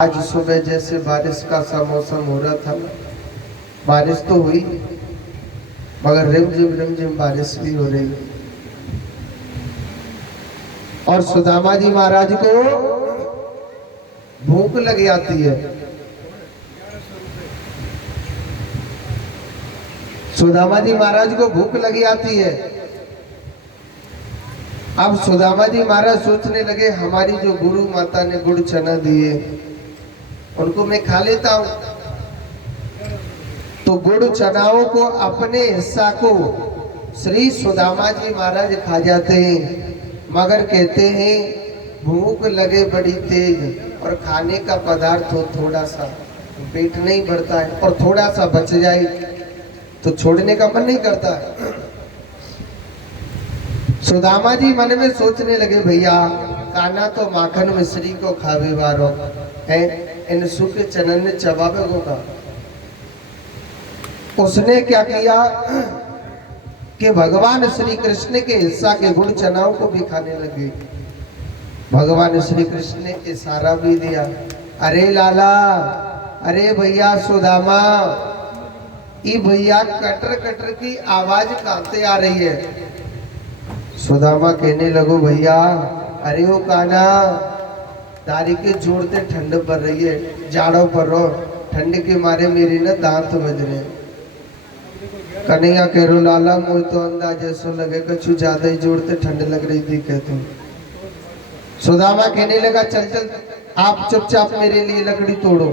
आज सुबह जैसे बारिश का सा मौसम हो रहा था, बारिश तो हुई मगर रिमझिम बारिश भी हो रही। और सुदामा जी महाराज को भूख लग जाती है। सुदामा जी महाराज को भूख लग जाती है। अब सुदामा जी महाराज सोचने लगे, हमारी जो गुरु माता ने गुड़ चना दिए उनको मैं खा लेता हूं। तो गुड़ चनाओं को, अपने हिस्सा को श्री सुदामा जी महाराज खा जाते हैं, मगर कहते हैं भूख लगे बड़ी तेज और खाने का पदार्थ हो थोड़ा सा, पेट नहीं भरता है, और थोड़ा सा बच जाए तो छोड़ने का मन नहीं करता है। सुदामा जी मन में सोचने लगे, भैया काना तो माखन मिश्री को खावे वारो है, इन सूखे चनन ने चबावे होगा। उसने क्या किया कि भगवान श्री कृष्ण के हिस्सा के गुड़ चनाओं को भी खाने लगे। भगवान श्री कृष्ण ने इशारा भी दिया, अरे लाला, अरे भैया सुदामा, ये भैया कटर कटर की आवाज कहां आ रही है। सुदामा कहने लगो, भैया अरे वो काना, तारी के जोड़ते ठंड पड़ रही है, जाड़ों पर रो, ठंड के मारे मेरे ना दांत बज रहे। कन्हैया कह रो, लाला मुझे तो अंदाज ऐसा लगे कुछ ज्यादा ही जोड़ते ठंड लग रही थी कहते। सुदामा कहने लगा, चल चल आप चुपचाप मेरे लिए लकड़ी तोड़ो।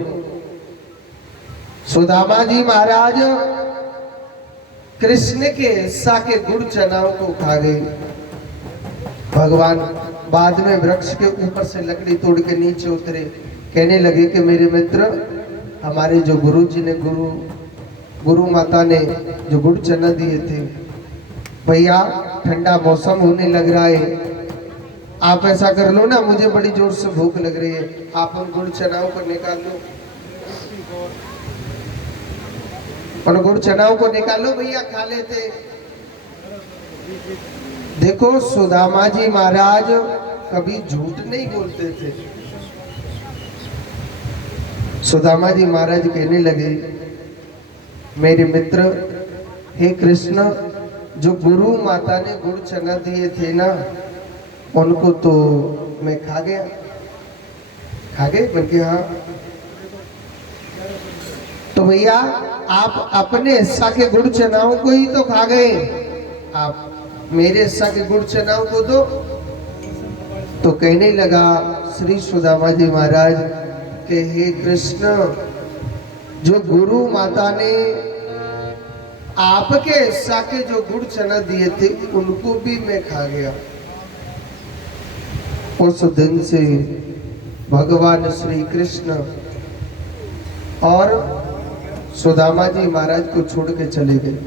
सुदामा जी महाराज कृष्ण के हिस्सा के गुड़ चनाओं को खा गए। भगवान बाद में वृक्ष के ऊपर से लकड़ी तोड़ के नीचे उतरे, कहने लगे कि मेरे मित्र, हमारे जो गुरु जी ने, गुरु माता ने जो गुड़ चना दिए थे, भैया ठंडा मौसम होने लग रहा है, आप ऐसा कर लो ना, मुझे बड़ी जोर से भूख लग रही है, आप उन गुड़ चनाओं को निकाल लो, उन गुड़ चनाओं को निकालो भैया, खा लेते। देखो सुदामा जी महाराज कभी झूठ नहीं बोलते थे। सुदामा जी महाराज कहने लगे, मेरे मित्र, हे कृष्ण, जो गुरु माता ने गुड़ चना दिए थे ना, उनको तो मैं खा गया। खा गए बल्कि? हाँ। तो भैया आप अपने हिस्सा के गुड़ चनाओं को ही तो खा गए, आप मेरे हिस्सा के गुड़ चनाओं को दो। तो कहने लगा श्री सुदामा जी महाराज के, हे कृष्ण, जो गुरु माता ने आपके हिस्सा के जो गुड़ चना दिए थे उनको भी मैं खा गया। उस दिन से भगवान श्री कृष्ण और सुदामा जी महाराज को छोड़ के चले गए।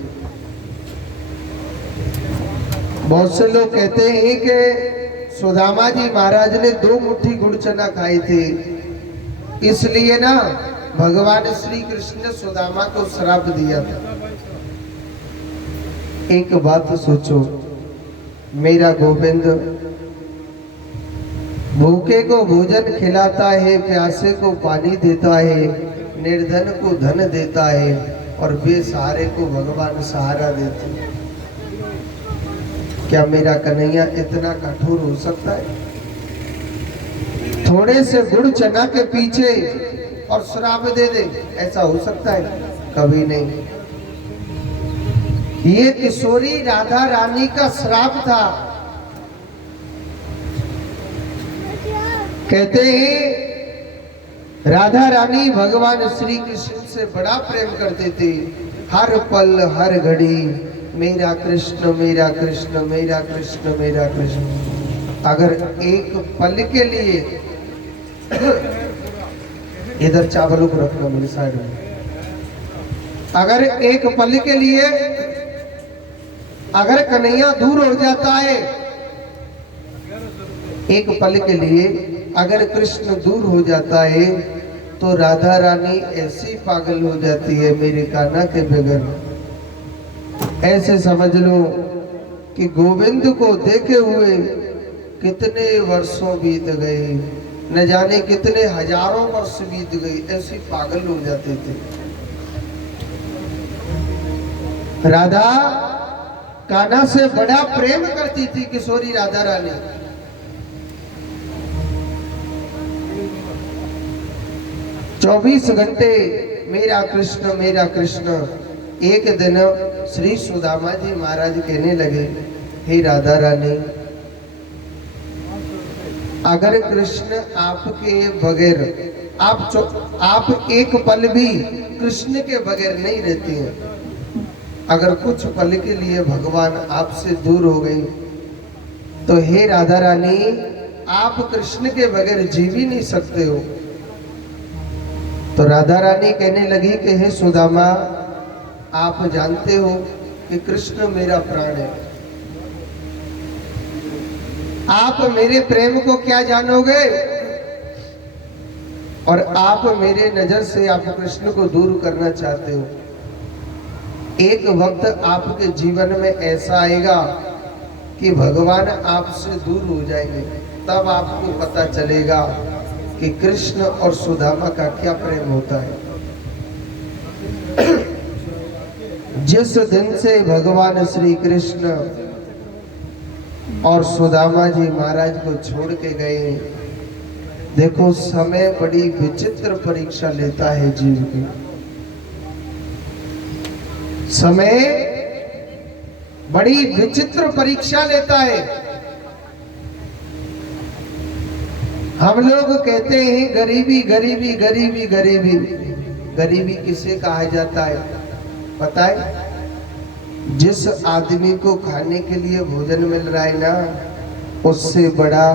बहुत से लोग कहते हैं कि सुदामा जी महाराज ने 2 मुट्ठी गुड़ चना खाए थे, इसलिए ना भगवान श्री कृष्ण ने सुदामा को श्राप दिया था। एक बात सोचो, मेरा गोविंद भूखे को भोजन खिलाता है, प्यासे को पानी देता है, निर्धन को धन देता है, और बेसहारे को भगवान सहारा देते हैं। क्या मेरा कन्हैया इतना कठोर हो सकता है? थोड़े से गुड़ चना के पीछे और श्राप दे दे, ऐसा हो सकता है? कभी नहीं। ये किशोरी राधा रानी का श्राप था। कहते हैं राधा रानी भगवान श्री कृष्ण से बड़ा प्रेम करते थे। हर पल हर घड़ी मेरा कृष्ण, मेरा कृष्ण, मेरा कृष्ण, मेरा कृष्ण। अगर एक पल के लिए इधर चावलों को रखना मेरी साइड में, अगर एक पल के लिए अगर कन्हैया दूर हो जाता है, एक पल के लिए अगर कृष्ण दूर हो जाता है, तो राधा रानी ऐसी पागल हो जाती है मेरे कान्हा के बगैर। ऐसे समझ लो कि गोविंद को देखे हुए कितने वर्षों बीत गए, न जाने कितने हजारों वर्ष बीत गए, ऐसे पागल हो जाते थे। राधा कान्हा से बड़ा प्रेम करती थी किशोरी राधा रानी। चौबीस घंटे मेरा कृष्ण मेरा कृष्ण। एक दिन श्री सुदामा जी महाराज कहने लगे, हे राधा रानी, अगर कृष्ण आपके बगैर आप एक पल भी कृष्ण के बगैर नहीं रहती हैं, अगर कुछ पल के लिए भगवान आपसे दूर हो गई, तो हे राधा रानी, आप कृष्ण के बगैर जी भी नहीं सकते हो। तो राधा रानी कहने लगी कि हे सुदामा, आप जानते हो कि कृष्ण मेरा प्राण है, आप मेरे प्रेम को क्या जानोगे, और आप मेरे नजर से आप कृष्ण को दूर करना चाहते हो। एक वक्त आपके जीवन में ऐसा आएगा कि भगवान आपसे दूर हो जाएंगे, तब आपको पता चलेगा कि कृष्ण और सुदामा का क्या प्रेम होता है। जिस दिन से भगवान श्री कृष्ण और सुदामा जी महाराज को छोड़ के गए, देखो समय बड़ी विचित्र परीक्षा लेता है जीव की। समय बड़ी विचित्र परीक्षा लेता है। हम लोग कहते हैं गरीबी गरीबी गरीबी गरीबी। गरीबी किसे कहा जाता है पता है? जिस आदमी को खाने के लिए भोजन मिल रहा है ना, उससे बड़ा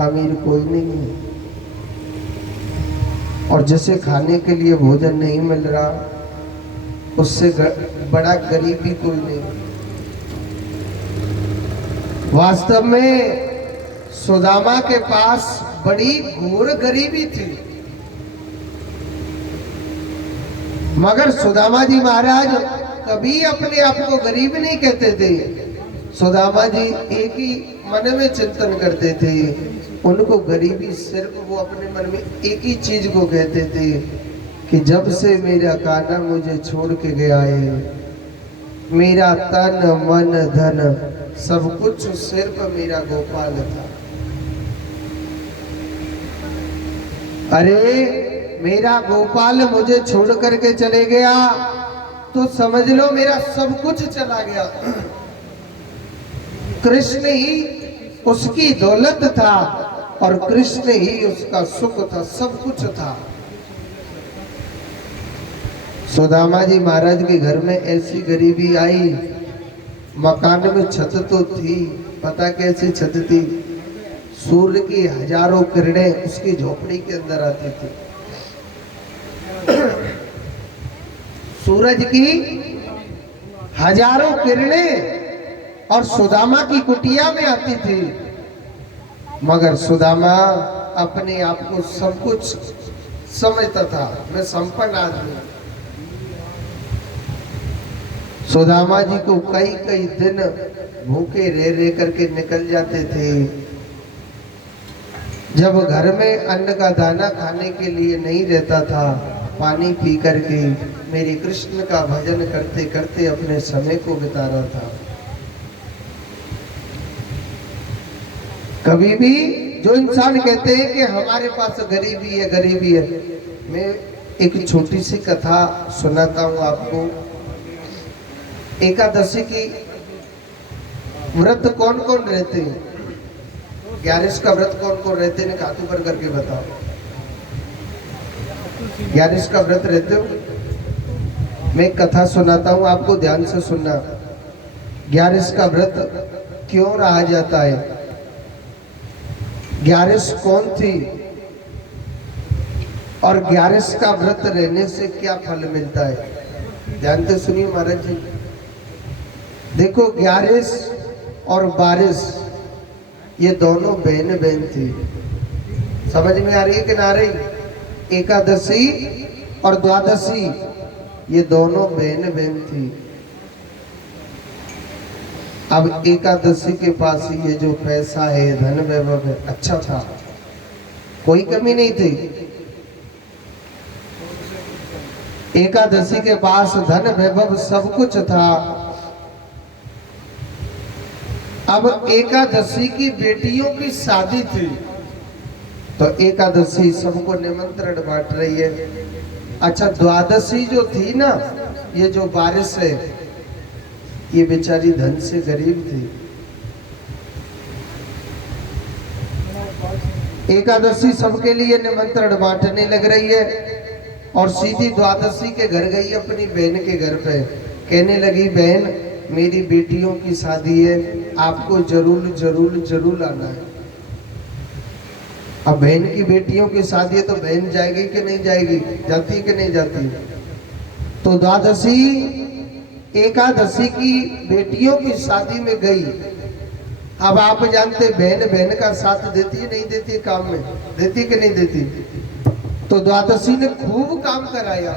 अमीर कोई नहीं है, और जिसे खाने के लिए भोजन नहीं मिल रहा, उससे बड़ा गरीब भी कोई नहीं। वास्तव में सुदामा के पास बड़ी घोर गरीबी थी, मगर सुदामा जी महाराज कभी अपने आप को गरीब नहीं कहते थे। सुदामा जी एक ही मन में चिंतन करते थे, उनको गरीबी सिर्फ वो अपने मन में एक ही चीज को कहते थे कि जब से मेरा कान्हा मुझे छोड़ के गया है, मेरा तन मन धन सब कुछ सिर्फ मेरा गोपाल था। अरे मेरा गोपाल मुझे छोड़ करके चले गया तो समझ लो मेरा सब कुछ चला गया। कृष्ण ही उसकी दौलत था और कृष्ण ही उसका सुख था, सब कुछ था। सुदामा जी महाराज के घर में ऐसी गरीबी आई, मकान में छत तो थी, पता कैसी छत थी? सूर्य की हजारों किरणें उसकी झोपड़ी के अंदर आती थी। सूरज की हजारों किरणें और सुदामा की कुटिया में आती थी, मगर सुदामा अपने आप को सब कुछ समझता था, मैं संपन्न आदमी। सुदामा जी को कई कई दिन भूखे रह करके निकल जाते थे। जब घर में अन्न का दाना खाने के लिए नहीं रहता था, पानी पी करके मेरे कृष्ण का भजन करते करते अपने समय को बिता रहा था। कभी भी जो इंसान कहते हैं कि हमारे पास गरीबी है गरीबी है, मैं एक छोटी सी कथा सुनाता हूँ आपको। एकादशी की व्रत कौन कौन रहते हैं? 11 का व्रत कौन कौन रहते हैं? खातू पर करके बताओ। 11 का व्रत रहते हो? मैं कथा सुनाता हूँ, आपको ध्यान से सुनना। 11 का व्रत क्यों रहा जाता है? 11 कौन थी और 11 का व्रत रहने से क्या फल मिलता है? ध्यान से सुनिए महाराज जी। देखो 11 और 12 ये दोनों बहन बहन थी। समझ में आ रही है कि ना रही? एकादशी और द्वादशी ये दोनों बहन बहन थी। अब एकादशी के पास ये जो पैसा है, धन वैभव है, अच्छा था, कोई कमी नहीं थी। एकादशी के पास धन वैभव सब कुछ था। अब एकादशी की बेटियों की शादी थी, तो एकादशी सबको निमंत्रण बांट रही है। अच्छा, द्वादशी जो थी ना, ये जो बारिश है, ये बेचारी धन से गरीब थी। एकादशी सबके लिए निमंत्रण बांटने लग रही है और सीधी द्वादशी के घर गई, अपनी बहन के घर पे। कहने लगी, बहन मेरी बेटियों की शादी है, आपको जरूर जरूर जरूर आना है। अब बहन की बेटियों की शादी है तो बहन जाएगी कि नहीं जाएगी, जाती कि नहीं जाती। तो द्वादशी एकादशी की बेटियों की शादी में गई। अब आप जानते, बहन बहन का साथ देती है नहीं देती है, काम में देती कि नहीं देती। तो द्वादशी ने खूब काम कराया,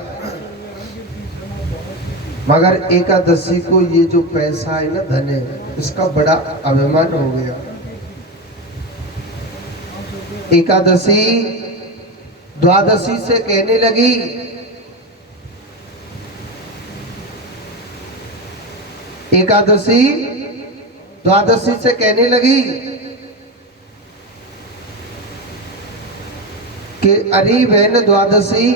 मगर एकादशी को ये जो पैसा है ना, धन है, इसका बड़ा अभिमान हो गया। एकादशी द्वादशी से कहने लगी, एकादशी द्वादशी से कहने लगी कि अरे बहन द्वादशी,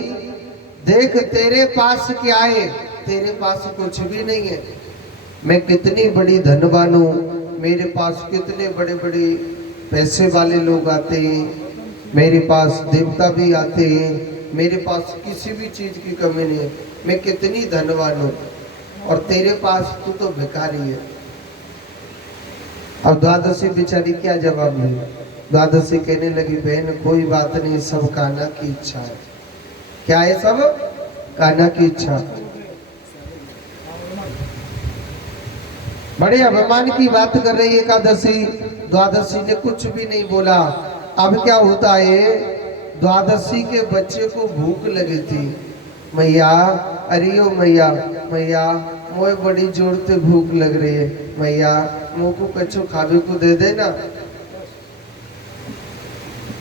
देख तेरे पास क्या है, तेरे पास कुछ भी नहीं है। मैं कितनी बड़ी धनवान हूँ, मेरे पास कितने बड़े बड़े पैसे वाले लोग आते हैं, मेरे पास देवता भी आते हैं, मेरे पास किसी भी चीज की कमी नहीं है, मैं कितनी धनवान हूँ, और तेरे पास तू तो भिखारी है। अब द्वादशी बेचारी क्या जवाब दी। द्वादशी कहने लगी, बहन कोई बात नहीं, सब कान्हा की इच्छा है। क्या है? सब कान्हा की इच्छा। बड़े अभिमान की बात कर रही एकादशी। द्वादशी ने कुछ भी नहीं बोला। अब क्या होता है, द्वादशी के बच्चे को भूख लगी थी। मैया, अरे ओ मैया, मैया मोए बड़ी जोर से भूख लग रही है, मैया मुँह को कच्चो खावे को दे देना।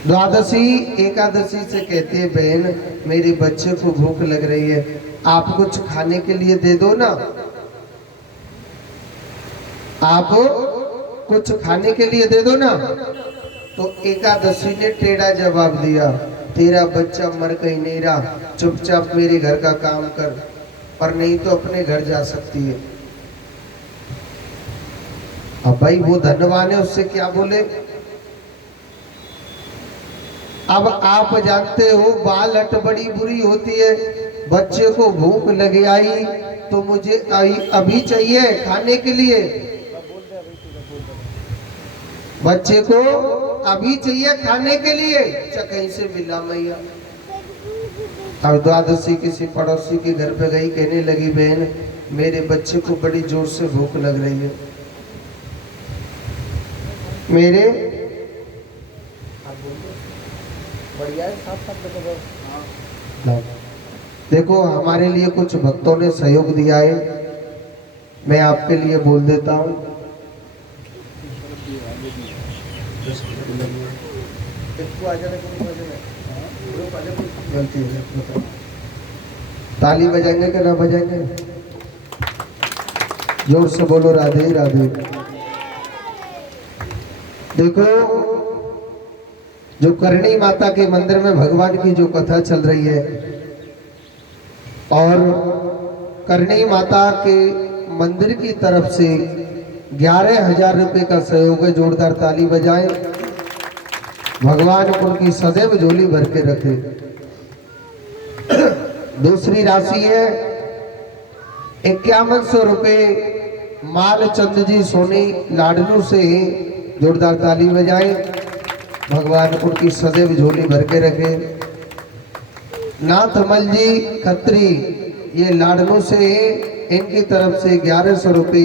द्वादशी एकादशी से कहती है, बहन मेरे बच्चे को भूख लग रही है, आप कुछ खाने के लिए दे दो ना, आप कुछ खाने के लिए दे दो ना। तो एकादशी ने टेढ़ा जवाब दिया, तेरा बच्चा मर कहीं नहीं रहा, चुपचाप मेरे घर का काम कर, और नहीं तो अपने घर जा सकती है। अब भाई वो धनवान है, उससे क्या बोले। अब आप जानते हो बालहट बड़ी बुरी होती है। बच्चे को भूख लग आई तो मुझे अभी चाहिए खाने के लिए, बच्चे को अभी चाहिए खाने के लिए, कहीं से मिला मैया। और द्वादशी किसी पड़ोसी के घर पे गई, कहने लगी, बहन मेरे बच्चे को बड़ी जोर से भूख लग रही है, मेरे बढ़िया है। देखो हमारे लिए कुछ भक्तों ने सहयोग दिया है, मैं आपके लिए बोल देता हूँ। ताली बजाएंगे कि ना बजाएंगे? जोर से बोलो राधे राधे। देखो जो करणी माता के मंदिर में भगवान की जो कथा चल रही है, और करणी माता के मंदिर की तरफ से 11,000 रुपए का सहयोग है। जोरदार ताली बजाएं। भगवान उनकी सदैव झोली भर के रखे। दूसरी राशि है 5100 रुपए मालचंद जी सोनी लाडनू से। जोरदार ताली बजाएं। भगवान उनकी सदैव झोली भर के रखे। नाथमल जी खत्री, ये लाडनू से, इनकी तरफ से 1100 रुपए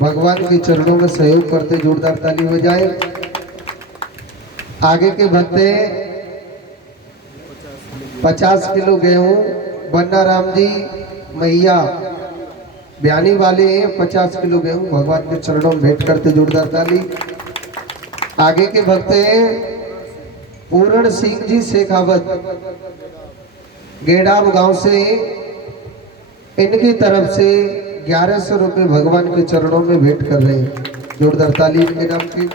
भगवान के चरणों में सहयोग करते। जोरदार ताली बजाएं। आगे के भक्त 50 किलो गेहूं बन्ना राम जी मैया बयानी वाले 50 किलो गेहूं भगवान के चरणों में भेंट करते। जोरदार ताली। आगे के भक्त पूर्ण सिंह जी शेखावत गेडाम गांव से, इनकी तरफ से 1100 रुपये भगवान के चरणों में भेंट कर रहे हैं। जोरदार ताली इनके नाम की।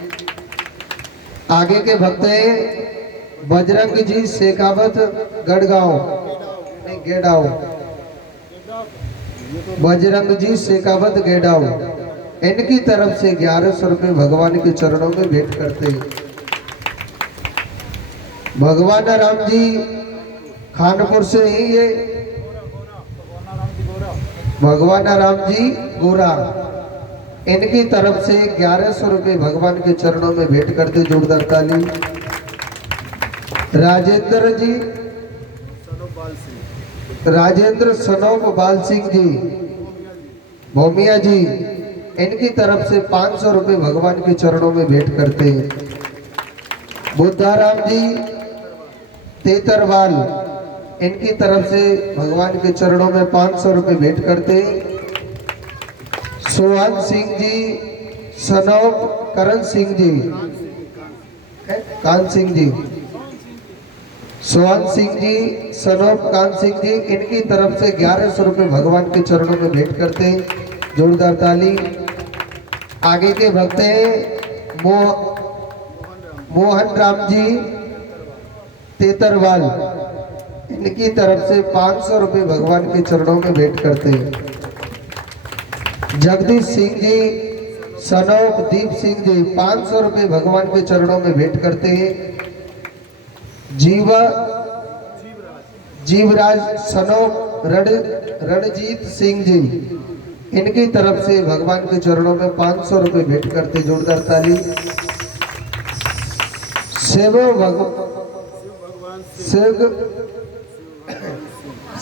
आगे के भक्त हैं बजरंग जी शेखावत गढ़गांव, नहीं गेडाव, बजरंग जी शेखावत गेडाव, इनकी तरफ से 1100 रुपये भगवान के चरणों में भेंट करते हैं। भगवान राम जी खानपुर से ही ये भगवान राम जी गोरा, इनकी तरफ से 1100 रुपये भगवान के चरणों में भेंट करते। जोरदार ताली। राजेंद्र जी, राजेंद्र सनोप बाल सिंह जी भोमिया जी, इनकी तरफ से 500 रुपये भगवान के चरणों में भेंट करते हैं। बुद्धाराम जी तेतरवाल, इनकी तरफ से भगवान के चरणों में 500 रुपये भेंट करते हैं। सोहन सिंह जी सनोप करण सिंह जी, कान सिंह जी, सोहन सिंह जी सनोप कान सिंह जी, इनकी तरफ से 1100 रुपये भगवान के चरणों में भेंट करते हैं। जोरदार ताली। आगे के भक्त हैं मोहन राम जी तेतरवाल, इनकी तरफ से 500 रुपये भगवान के चरणों में भेंट करते हैं। जगदीश सिंह जी सनोप दीप सिंह जी 500 रुपये भगवान के चरणों में भेंट करते हैं। जीवराज सनोप रणजीत सिंह जी, इनकी तरफ से भगवान के चरणों में 500 रुपये भेंट करते। जोरदार ताली।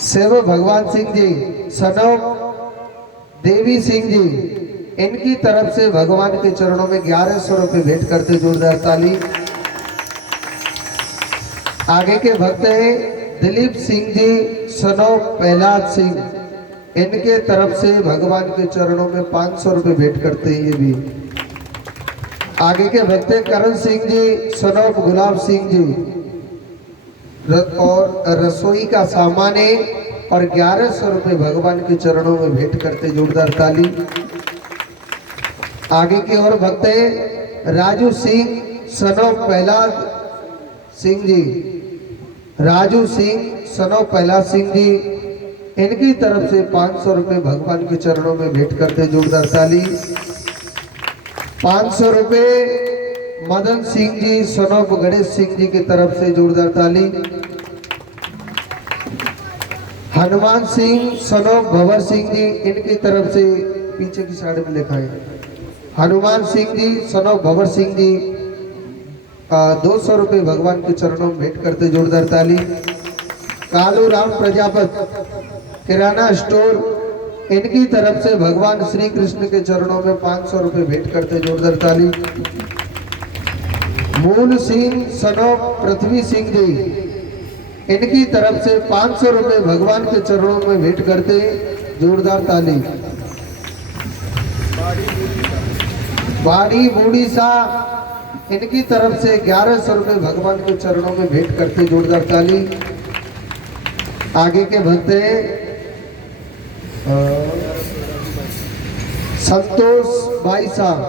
सेव भगवान सिंह जी सनोप देवी सिंह जी, इनकी तरफ से भगवान के चरणों में 1100 रुपये भेंट करते। जोरदार ताली। आगे के भक्त हैं दिलीप सिंह जी सनोप प्रहलाद सिंह, इनके तरफ से भगवान के चरणों में 500 रुपये भेंट करते हैं। ये भी आगे के भक्त हैं करण सिंह जी सनोप गुलाब सिंह जी, और रसोई का सामान है और 1100 रुपये भगवान के चरणों में भेंट करते। जोरदार ताली। आगे के और भक्त हैं राजू सिंह सनोप प्रहलाद सिंह जी, राजू सिंह सनोप प्रहलाद सिंह जी, इनकी तरफ से 500 रुपये भगवान के चरणों में भेंट करते। जोरदार ताली। 500 रुपये मदन सिंह जी सनोप गणेश सिंह जी की तरफ से। जोरदार ताली। हनुमान सिंह सनोप भवर सिंह जी, इनकी तरफ से पीछे की साइड में लिखा है हनुमान सिंह जी सनोप भवर सिंह जी 200 रुपये भगवान के चरणों में भेंट करते। जोरदार ताली। कालू राम प्रजापत किराना स्टोर, इनकी तरफ से भगवान श्री कृष्ण के चरणों में 500 रुपये भेंट करते। जोरदार ताली। मूल सिंह सनोप पृथ्वी सिंह जी, इनकी तरफ से 500 रुपये भगवान के चरणों में भेंट करते। जोरदार ताली। बाड़ी बूढ़ी सा, इनकी तरफ से 1100 रुपये भगवान के चरणों में भेंट करते। जोरदार ताली। आगे के भक्त हैं संतोष भाई साहब,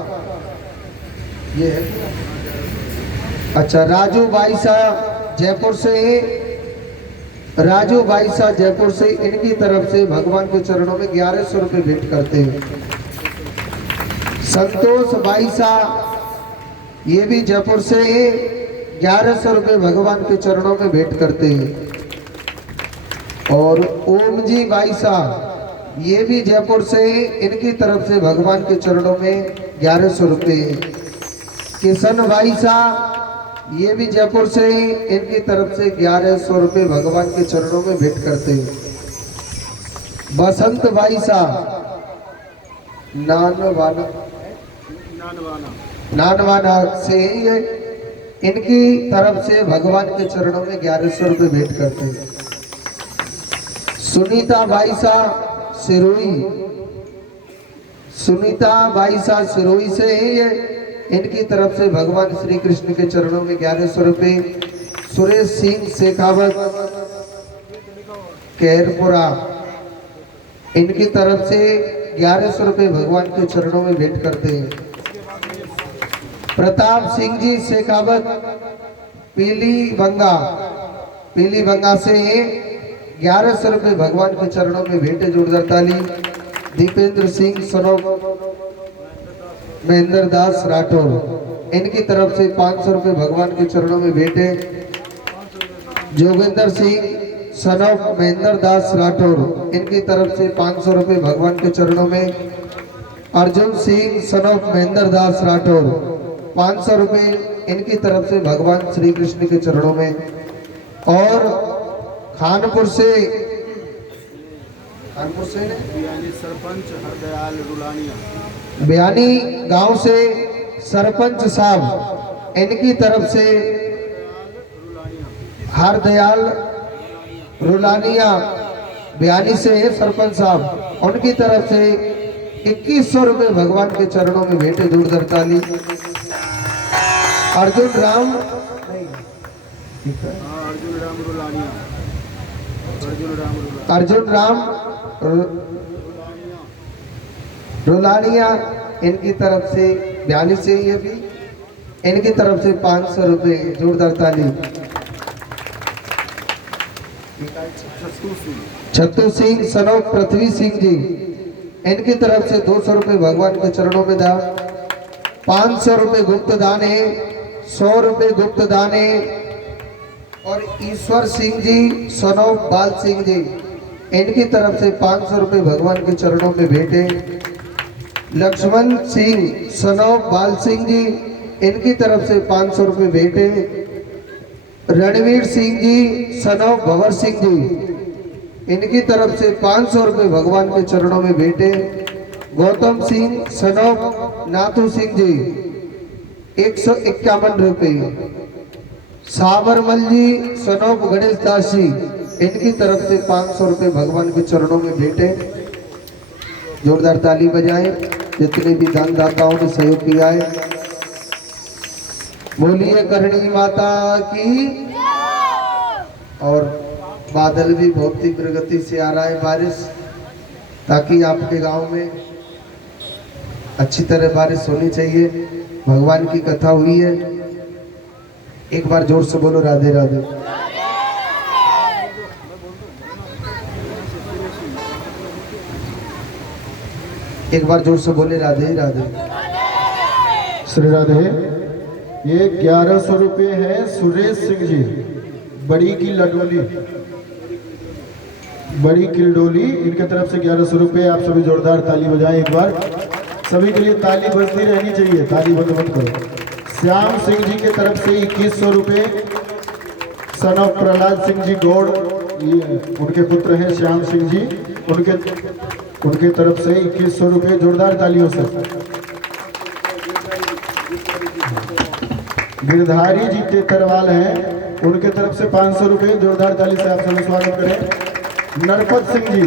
ये है अच्छा राजू भाई साहब जयपुर से, राजू भाई साहब जयपुर से, इनकी तरफ से भगवान के चरणों में 1100 रुपये भेंट करते हैं। संतोष भाई साहब ये भी जयपुर से 1100 रुपये भगवान के चरणों में भेंट करते हैं। और ओम जी भाई साहब ये भी जयपुर से, इनकी तरफ से भगवान के चरणों में 1100 रुपये। किशन भाई साहब ये भी जयपुर से, इनकी तरफ से 1100 रुपये भगवान के चरणों में भेंट करते हैं। बसंत भाई साहब नानवाना से ये, इनकी तरफ से भगवान के चरणों में 1100 रुपये भेंट करते हैं। सुनीता भाई साहब सिरोही, सुनीता भाई साहब सिरोही से ही है, इनकी तरफ से भगवान श्री कृष्ण के चरणों में 1100 रुपये। सुरेश सिंह शेखावत केरपुरा, इनकी तरफ से 1100 रुपये भगवान के चरणों में भेंट करते हैं। प्रताप सिंह जी शेखावत पीली बंगा से 1100 रुपये भगवान के चरणों में भेंटे। जोरदार ताली। दीपेंद्र सिंह सनोप महेंद्र दास राठौर, इनकी तरफ से 500 रुपये भगवान के चरणों में भेंटे। जोगिंदर सिंह सनोप महेंद्र दास राठौर, इनकी तरफ से 500 रुपये भगवान के चरणों में। अर्जुन सिंह सनोप महेंद्र दास राठौर, 500 रुपये इनकी तरफ से भगवान श्री कृष्ण के चरणों में। और खानपुर से सरपंच हरदयाल रुलानिया, बयानी गांव से सरपंच साहब, इनकी तरफ से हरदयाल रुलानिया बयानी से है सरपंच साहब, उनकी तरफ से 2100 रुपये भगवान के चरणों में भेंटे। जोरदार ताली। अर्जुन राम रुलानिया, अर्जुन राम रुलानिया, इनकी तरफ से बयानी से ही अभी, इनकी तरफ से 500 रुपये। जोरदार ताली। छत्तू सिंह सनोप पृथ्वी सिंह जी, इनकी तरफ से 200 रुपये भगवान के चरणों में दान। 500 रुपये गुप्त दान है, 100 रुपये गुप्त दान है। और ईश्वर सिंह जी सनोप बाल सिंह जी, इनकी तरफ से 500 रुपये भगवान के चरणों में भेंटे। लक्ष्मण सिंह सनोप बाल सिंह जी, इनकी तरफ से 500 रुपये भेंटे। रणवीर सिंह जी सनोप भंवर सिंह जी, इनकी तरफ से 500 रुपये भगवान के चरणों में भेंटे। गौतम सिंह सनोप नाथू सिंह जी, 151 रुपये। साबरमल जी सनोप गणेश दास जी, इनकी तरफ से 500 रुपये भगवान के चरणों में भेंटे। जोरदार ताली बजाएं जितने भी दानदाताओं ने सहयोग किया है। बोलिए करणी माता की। और बादल भी बहुत तीव्र गति से आ रहा है, बारिश, ताकि आपके गांव में अच्छी तरह बारिश होनी चाहिए। भगवान की कथा हुई है, एक बार जोर से बोलो राधे राधे। एक बार जोर से बोले राधे राधे। श्री राधे। ये 1100 रुपये है सुरेश सिंह जी, बड़ी की लडोली, बड़ी किलडोली, इनके तरफ से 1100 रुपये। आप सभी जोरदार ताली बजाएं एक बार। सभी के लिए ताली बजती रहनी चाहिए, ताली बंद मत करो। श्याम सिंह जी के तरफ से 2100 रुपये। सन ऑफ प्रहलाद सिंह जी गौड़, ये उनके पुत्र हैं श्याम सिंह जी, उनके तरफ से 2100 रुपये। जोरदार तालियों से। गिरधारी जी तेतरवाल हैं, उनके तरफ से 500 रुपये। जोरदार ताली से आप सभी स्वागत करें। नरपत सिंह जी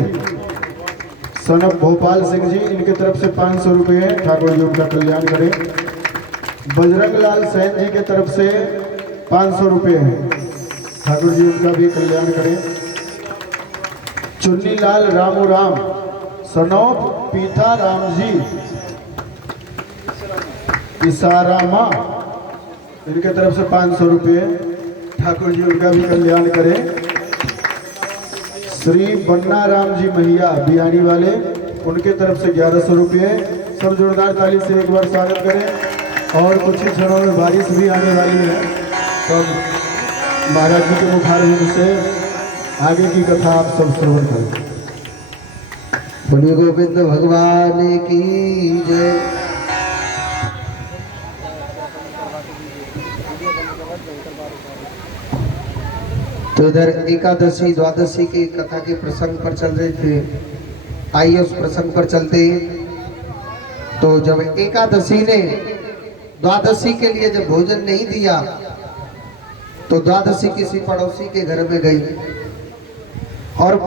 सन ऑफ भोपाल सिंह जी, इनके तरफ से 500 रुपये हैं। ठाकुर जी उनका कल्याण करें। बजरंग लाल सैन जी के तरफ से 500 रुपये हैं। ठाकुर जी उनका भी कल्याण करें। चुन्नी लाल रामू राम सनौप पीता राम जी इसारामा, इनके तरफ से 500 रुपये। ठाकुर जी उनका भी कल्याण करें। श्री बन्ना राम जी मैया बियानी वाले, उनके तरफ से 1100 रुपये। सब जोरदार ताली से एक बार स्वागत करें। और कुछ ही क्षणों में बारिश भी आने वाली है, तो महाराज जी के मुखारविंद से आगे की कथा आप सब श्रवण करें। बोलिए गोविंद भगवान की जय। तो इधर एकादशी द्वादशी की कथा के प्रसंग पर चल रहे थे, आइए उस प्रसंग पर चलते हैं। तो जब एकादशी ने द्वादशी के लिए जब भोजन नहीं दिया, तो द्वादशी किसी पड़ोसी के घर में गई और